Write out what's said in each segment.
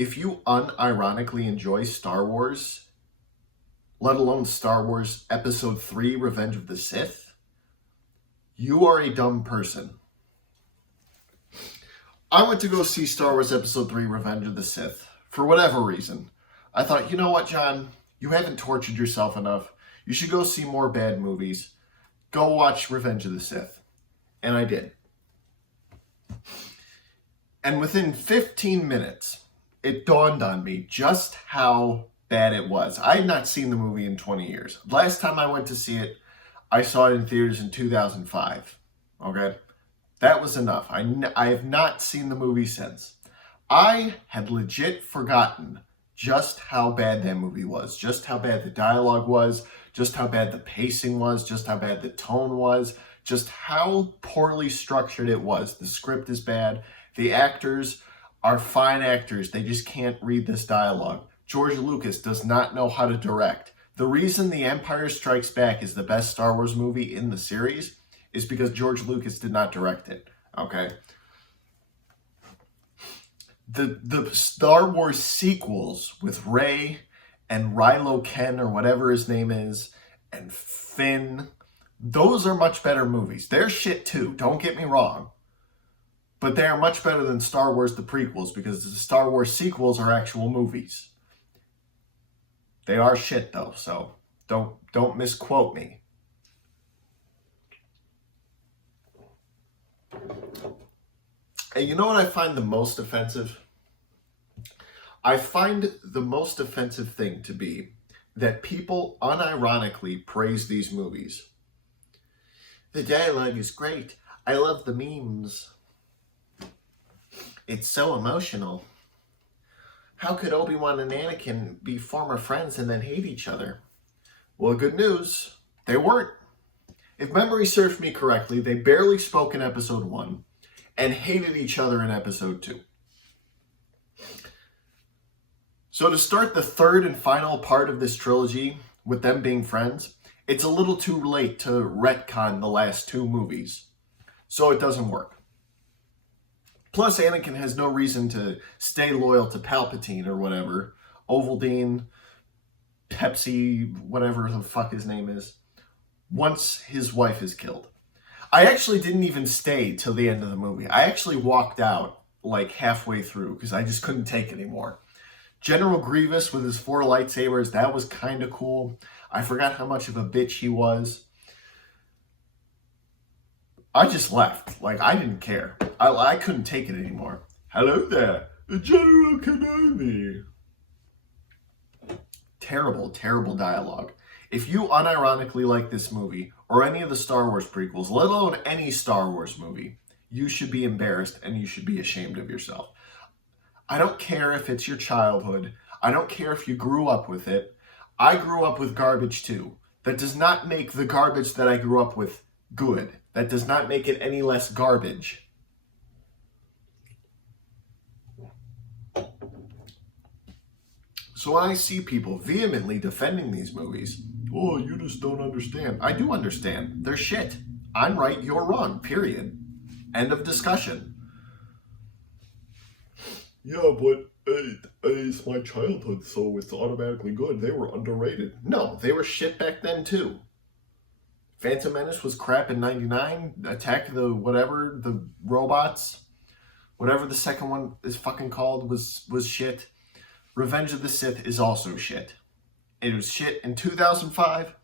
if you unironically enjoy Star Wars, let alone Star Wars Episode 3, Revenge of the Sith, you are a dumb person. I went to go see Star Wars Episode 3, Revenge of the Sith, for whatever reason. I thought, you know what, John? You haven't tortured yourself enough. You should go see more bad movies. Go watch Revenge of the Sith. And I did. And within 15 minutes, it dawned on me just how bad it was. I had not seen the movie in 20 years. Last time I went to see it, I saw it in theaters in 2005. Okay? That was enough. I have not seen the movie since. I had legit forgotten just how bad that movie was, just how bad the dialogue was, just how bad the pacing was, just how bad the tone was, just how poorly structured it was. The script is bad. The actors are fine actors. They just can't read this dialogue. George Lucas does not know how to direct. The reason The Empire Strikes Back is the best Star Wars movie in the series is because George Lucas did not direct it, okay? The Star Wars sequels with Rey and Rilo Ken, or whatever his name is, and Finn, those are much better movies. They're shit too, don't get me wrong. But they are much better than Star Wars the prequels, because the Star Wars sequels are actual movies. They are shit though, so don't misquote me. And you know what I find the most offensive? I find the most offensive thing to be that people unironically praise these movies. The dialogue is great. I love the memes. It's so emotional. How could Obi-Wan and Anakin be former friends and then hate each other? Well, good news. They weren't. If memory serves me correctly, they barely spoke in Episode 1 and hated each other in Episode 2. So to start the third and final part of this trilogy with them being friends, it's a little too late to retcon the last two movies. So it doesn't work. Plus, Anakin has no reason to stay loyal to Palpatine or whatever. Ovaltine, Pepsi, whatever the fuck his name is, once his wife is killed. I actually didn't even stay till the end of the movie. I actually walked out like halfway through because I just couldn't take it anymore. General Grievous with his 4 lightsabers, that was kind of cool. I forgot how much of a bitch he was. I just left. Like, I didn't care. I couldn't take it anymore. Hello there, General Kenobi. Terrible, terrible dialogue. If you unironically like this movie, or any of the Star Wars prequels, let alone any Star Wars movie, you should be embarrassed and you should be ashamed of yourself. I don't care if it's your childhood. I don't care if you grew up with it. I grew up with garbage too. That does not make the garbage that I grew up with good. That does not make it any less garbage. So when I see people vehemently defending these movies, oh, you just don't understand. I do understand. They're shit. I'm right, you're wrong, period. End of discussion. Yeah, but it's my childhood, so it's automatically good. They were underrated. No, they were shit back then too. Phantom Menace was crap in 99. Attack of the whatever, the robots, whatever the second one is fucking called was shit. Revenge of the Sith is also shit. It was shit in 2005.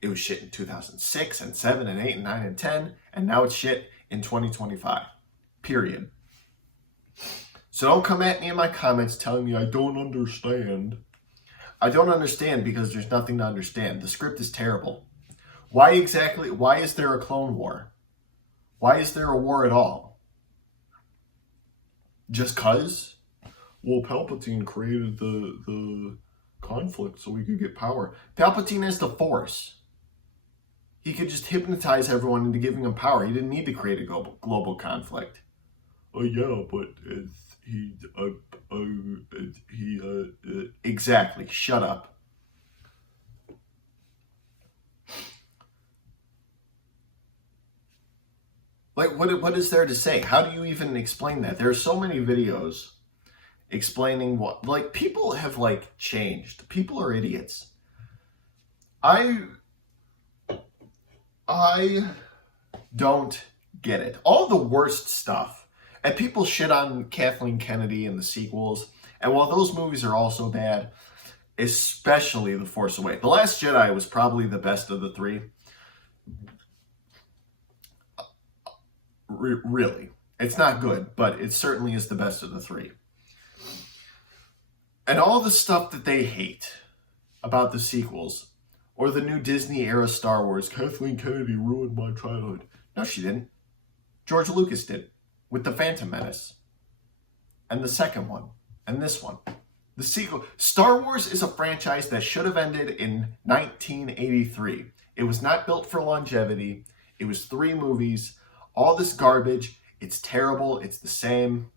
It was shit in 2006 and 7 and 8 and 9 and 10. And now it's shit in 2025. Period. So don't come at me in my comments telling me I don't understand. I don't understand because there's nothing to understand. The script is terrible. Why is there a Clone War? Why is there a war at all? Just 'cause? Well, Palpatine created the conflict so we could get power. Palpatine is the Force. He could just hypnotize everyone into giving him power. He didn't need to create a global conflict. Oh yeah, but exactly. Shut up. Like, what is there to say? How do you even explain that? There are so many videos explaining what, like, people have, like, changed. People are idiots. I don't get it. All the worst stuff. And people shit on Kathleen Kennedy and the sequels. And while those movies are also bad, especially The Force Awakens. The Last Jedi was probably the best of the three. Really. It's not good, but it certainly is the best of the three. And all the stuff that they hate about the sequels, or the new Disney-era Star Wars, Kathleen Kennedy ruined my childhood. No, she didn't. George Lucas did, with The Phantom Menace. And the second one. And this one. The sequel. Star Wars is a franchise that should have ended in 1983. It was not built for longevity. It was 3 movies. All this garbage. It's terrible. It's the same.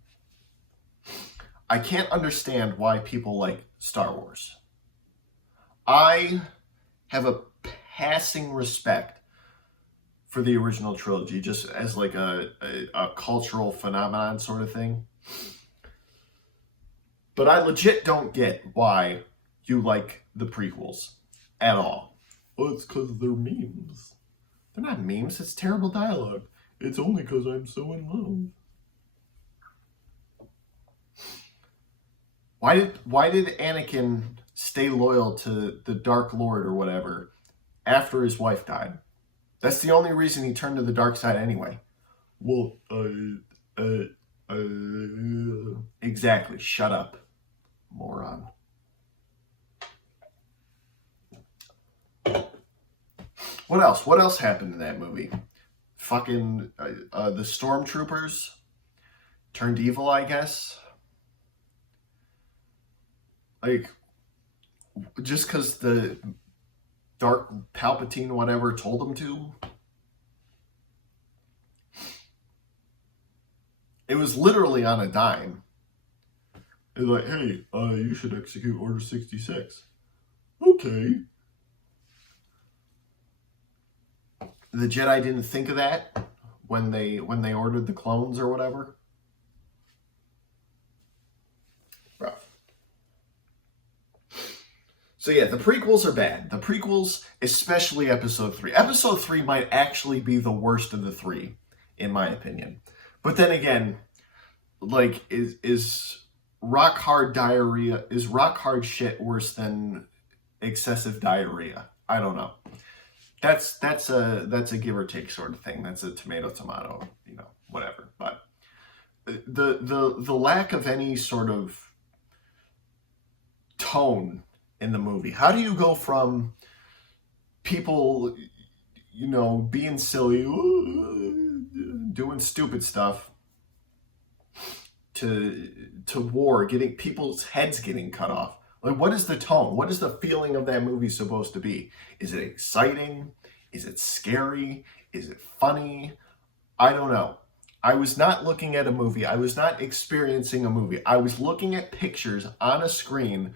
I can't understand why people like Star Wars. I have a passing respect for the original trilogy, just as like a cultural phenomenon sort of thing. But I legit don't get why you like the prequels at all. Well, it's because they're memes. They're not memes, it's terrible dialogue. It's only because I'm so in love. Why did Anakin stay loyal to the Dark Lord or whatever after his wife died? That's the only reason he turned to the dark side anyway. Well, exactly. Shut up, moron. What else? What else happened in that movie? Fucking the stormtroopers turned evil, I guess. Like, just because the Dark Palpatine, whatever, told them to. It was literally on a dime. It was like, hey, you should execute Order 66. Okay. The Jedi didn't think of that when they ordered the clones or whatever. Rough. So yeah, the prequels are bad. The prequels, especially Episode 3. Episode 3 might actually be the worst of the 3, in my opinion. But then again, like, is rock hard diarrhea, is rock hard shit worse than excessive diarrhea? I don't know. That's a give or take sort of thing. That's a tomato, you know, whatever. But the lack of any sort of tone in the movie. How do you go from people, you know, being silly, doing stupid stuff, to war, getting people's heads getting cut off? Like, what is the tone? What is the feeling of that movie supposed to be? Is it exciting? Is it scary? Is it funny? I don't know. I was not looking at a movie. I was not experiencing a movie. I was looking at pictures on a screen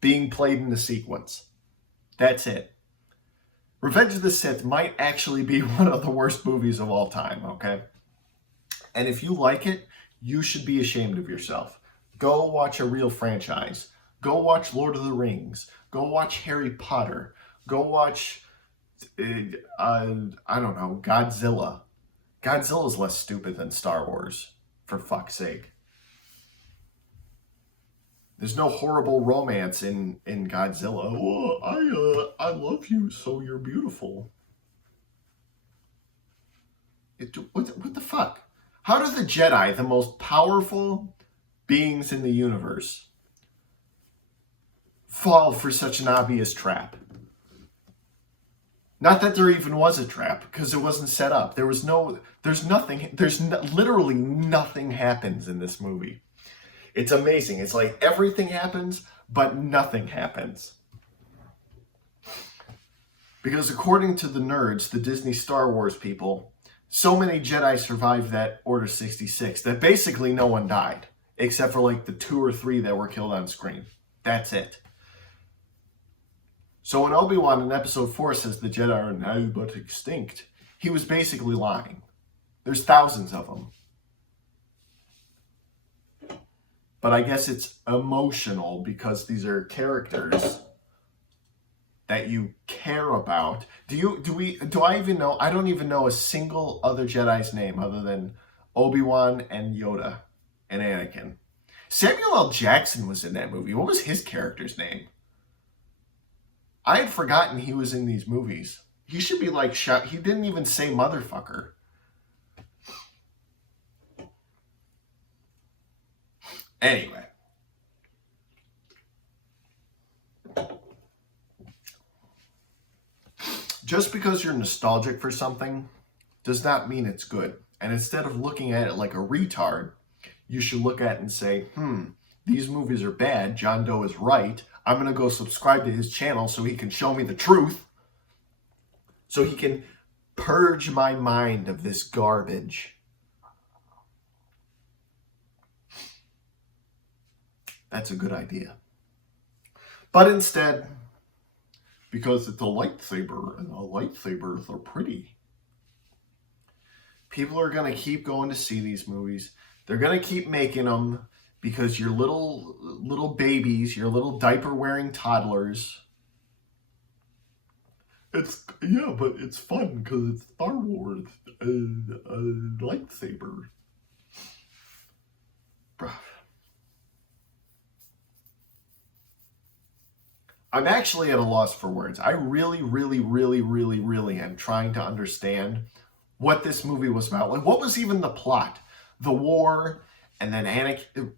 being played in the sequence. That's it. Revenge of the Sith might actually be one of the worst movies of all time, okay? And if you like it, you should be ashamed of yourself. Go watch a real franchise. Go watch Lord of the Rings. Go watch Harry Potter. Go watch, I don't know, Godzilla. Godzilla's less stupid than Star Wars, for fuck's sake. There's no horrible romance in Godzilla. Oh, I love you, so you're beautiful. What the fuck? How do the Jedi, the most powerful beings in the universe, fall for such an obvious trap? Not that there even was a trap, because it wasn't set up. Literally nothing happens in this movie. It's amazing. It's like everything happens, but nothing happens. Because according to the nerds, the Disney Star Wars people, so many Jedi survived that Order 66 that basically no one died, except for like the 2 or 3 that were killed on screen. That's it. So when Obi-Wan in Episode 4 says the Jedi are now but extinct, he was basically lying. There's thousands of them. but I guess it's emotional because these are characters that you care about. Do I even know? I don't even know a single other Jedi's name other than Obi-Wan and Yoda and Anakin. Samuel L. Jackson was in that movie. What was his character's name? I had forgotten he was in these movies. He should be like shot. He didn't even say motherfucker. Anyway. Just because you're nostalgic for something does not mean it's good. And instead of looking at it like a retard, you should look at it and say, these movies are bad. John Doe is right. I'm going to go subscribe to his channel so he can show me the truth. So he can purge my mind of this garbage. That's a good idea. But instead, because it's a lightsaber and lightsabers are pretty, people are going to keep going to see these movies. They're going to keep making them because your little babies, your little diaper-wearing toddlers. But it's fun because it's Star Wars, a lightsaber. Bruh. I'm actually at a loss for words. I really am trying to understand what this movie was about. Like, what was even the plot? The war, and then Anakin,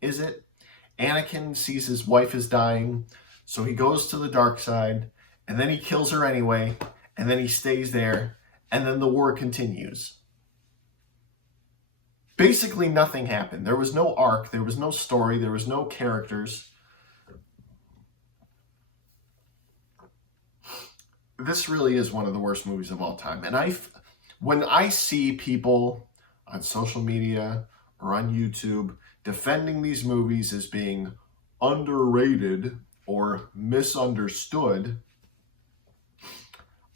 is it? Anakin sees his wife is dying, so he goes to the dark side, and then he kills her anyway, and then he stays there, and then the war continues. Basically, nothing happened. There was no arc, there was no story, there was no characters. This really is one of the worst movies of all time. And when I see people on social media or on YouTube defending these movies as being underrated or misunderstood,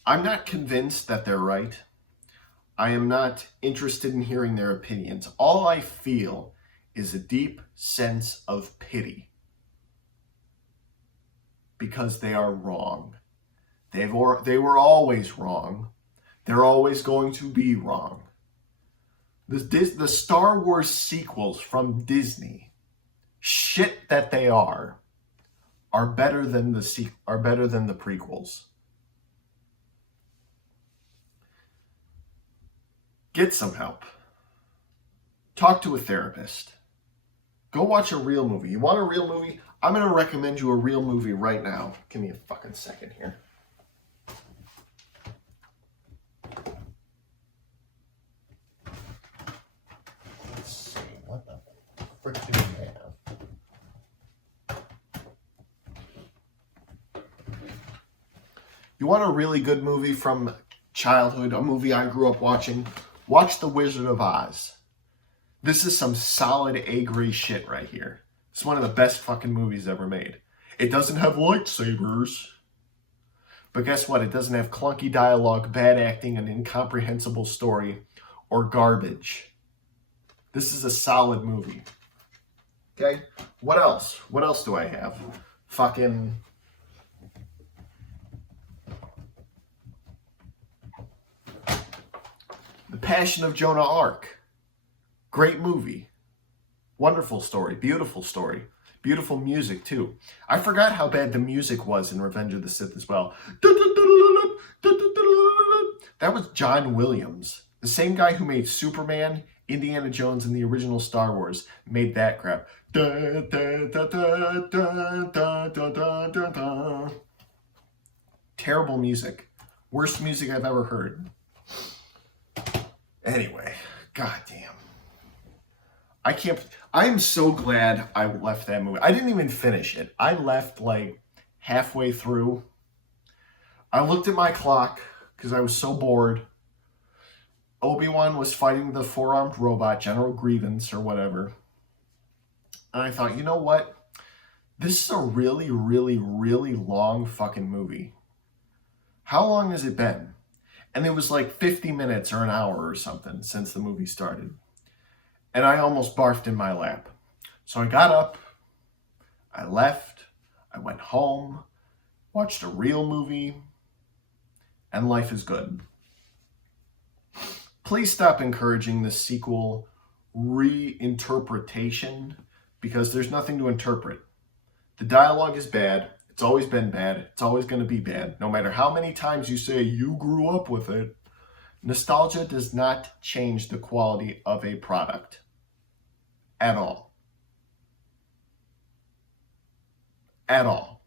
I'm not convinced that they're right. I am not interested in hearing their opinions. All I feel is a deep sense of pity because they are wrong. They were always wrong. They're always going to be wrong. The Star Wars sequels from Disney, shit that they are better than the prequels. Get some help. Talk to a therapist. Go watch a real movie. You want a real movie? I'm going to recommend you a real movie right now. Give me a fucking second here. Let's see. What the frick do we have? You want a really good movie from childhood, a movie I grew up watching? Watch The Wizard of Oz. This is some solid A-grade shit right here. It's one of the best fucking movies ever made. It doesn't have lightsabers. But guess what? It doesn't have clunky dialogue, bad acting, an incomprehensible story, or garbage. This is a solid movie. Okay? What else? What else do I have? Fucking... The Passion of Joan of Arc. Great movie. Wonderful story. Beautiful story. Beautiful music, too. I forgot how bad the music was in Revenge of the Sith as well. That was John Williams. The same guy who made Superman, Indiana Jones, and the original Star Wars made that crap. Terrible music. Worst music I've ever heard. Anyway, goddamn. I'm so glad I left that movie. I didn't even finish it. I left like halfway through. I looked at my clock because I was so bored. Obi-Wan was fighting the four-armed robot, General Grievance or whatever. And I thought, you know what? This is a really long fucking movie. How long has it been? And it was like 50 minutes or an hour or something since the movie started. and I almost barfed in my lap. So I got up, I left, I went home, watched a real movie, and life is good. Please stop encouraging the sequel reinterpretation because there's nothing to interpret. The dialogue is bad. It's always been bad. It's always going to be bad. No matter how many times you say you grew up with it, nostalgia does not change the quality of a product at all. At all.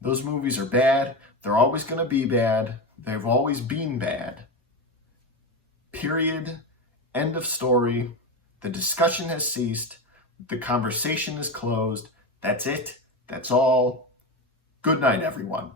Those movies are bad. They're always going to be bad. They've always been bad. Period. End of story. The discussion has ceased. The conversation is closed. That's it. That's all. Good night, everyone.